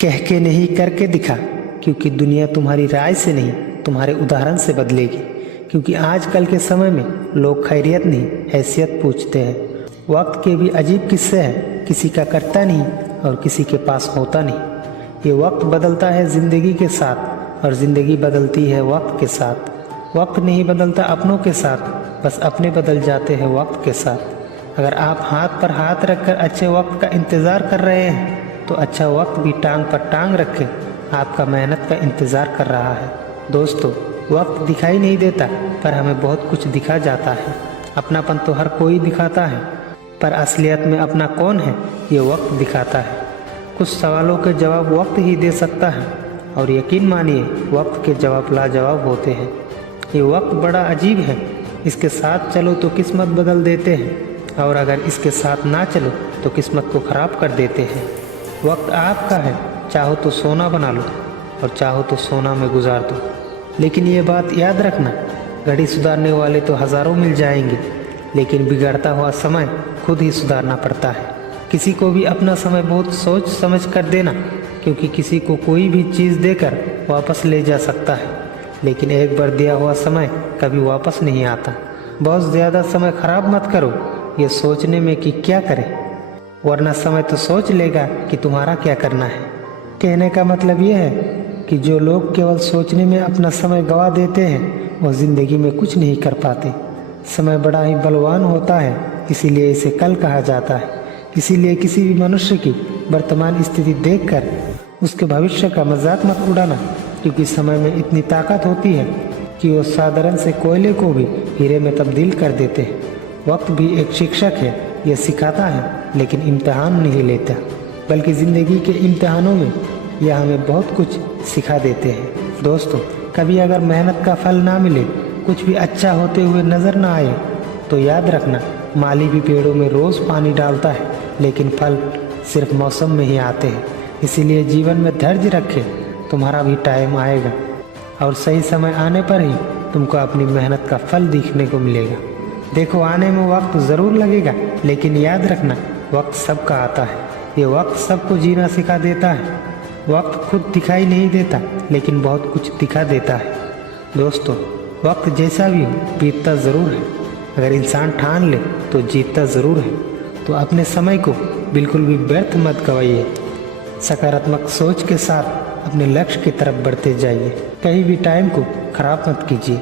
कह के नहीं करके दिखा, क्योंकि दुनिया तुम्हारी राय से नहीं तुम्हारे उदाहरण से बदलेगी। क्योंकि आजकल के समय में लोग खैरियत नहीं हैसियत पूछते हैं। वक्त के भी अजीब किस्से हैं, किसी का करता नहीं और किसी के पास होता नहीं। ये वक्त बदलता है ज़िंदगी के साथ और ज़िंदगी बदलती है वक्त के साथ। वक्त नहीं बदलता अपनों के साथ, बस अपने बदल जाते हैं वक्त के साथ। अगर आप हाथ पर हाथ रखकर अच्छे वक्त का इंतज़ार कर रहे हैं तो अच्छा वक्त भी टांग पर टांग रखे आपका मेहनत का इंतज़ार कर रहा है। दोस्तों, वक्त दिखाई नहीं देता पर हमें बहुत कुछ दिखा जाता है। अपनापन तो हर कोई दिखाता है, पर असलियत में अपना कौन है ये वक्त दिखाता है। कुछ सवालों के जवाब वक्त ही दे सकता है और यकीन मानिए वक्त के जवाब लाजवाब होते हैं। ये वक्त बड़ा अजीब है, इसके साथ चलो तो किस्मत बदल देते हैं और अगर इसके साथ ना चलो तो किस्मत को ख़राब कर देते हैं। वक्त आपका है, चाहो तो सोना बना लो और चाहो तो सोना में गुजार दो। लेकिन ये बात याद रखना, घड़ी सुधारने वाले तो हज़ारों मिल जाएंगे, लेकिन बिगड़ता हुआ समय खुद ही सुधारना पड़ता है। किसी को भी अपना समय बहुत सोच समझ कर देना, क्योंकि किसी को कोई भी चीज़ देकर वापस ले जा सकता है, लेकिन एक बार दिया हुआ समय कभी वापस नहीं आता। बहुत ज़्यादा समय ख़राब मत करो ये सोचने में कि क्या करें, वरना समय तो सोच लेगा कि तुम्हारा क्या करना है। कहने का मतलब ये है कि जो लोग केवल सोचने में अपना समय गंवा देते हैं वो ज़िंदगी में कुछ नहीं कर पाते। समय बड़ा ही बलवान होता है, इसीलिए इसे कल कहा जाता है। इसीलिए किसी भी मनुष्य की वर्तमान स्थिति देखकर उसके भविष्य का मजाक मत उड़ाना, क्योंकि समय में इतनी ताकत होती है कि वो साधारण से कोयले को भी हीरे में तब्दील कर देते हैं। वक्त भी एक शिक्षक है, यह सिखाता है लेकिन इम्तिहान नहीं लेता, बल्कि ज़िंदगी के इम्तिहानों में यह हमें बहुत कुछ सिखा देते हैं। दोस्तों, कभी अगर मेहनत का फल ना मिले, कुछ भी अच्छा होते हुए नज़र ना आए, तो याद रखना माली भी पेड़ों में रोज़ पानी डालता है, लेकिन फल सिर्फ मौसम में ही आते हैं। इसीलिए जीवन में धैर्य रखें, तुम्हारा भी टाइम आएगा और सही समय आने पर ही तुमको अपनी मेहनत का फल दिखने को मिलेगा। देखो, आने में वक्त ज़रूर लगेगा, लेकिन याद रखना वक्त सबका आता है। ये वक्त सबको जीना सिखा देता है। वक्त खुद दिखाई नहीं देता, लेकिन बहुत कुछ दिखा देता है। दोस्तों, वक्त जैसा भी हो बीतता ज़रूर है। अगर इंसान ठान ले तो जीतता ज़रूर है। तो अपने समय को बिल्कुल भी व्यर्थ मत गवाइए। सकारात्मक सोच के साथ अपने लक्ष्य की तरफ बढ़ते जाइए। कहीं भी टाइम को खराब मत कीजिए।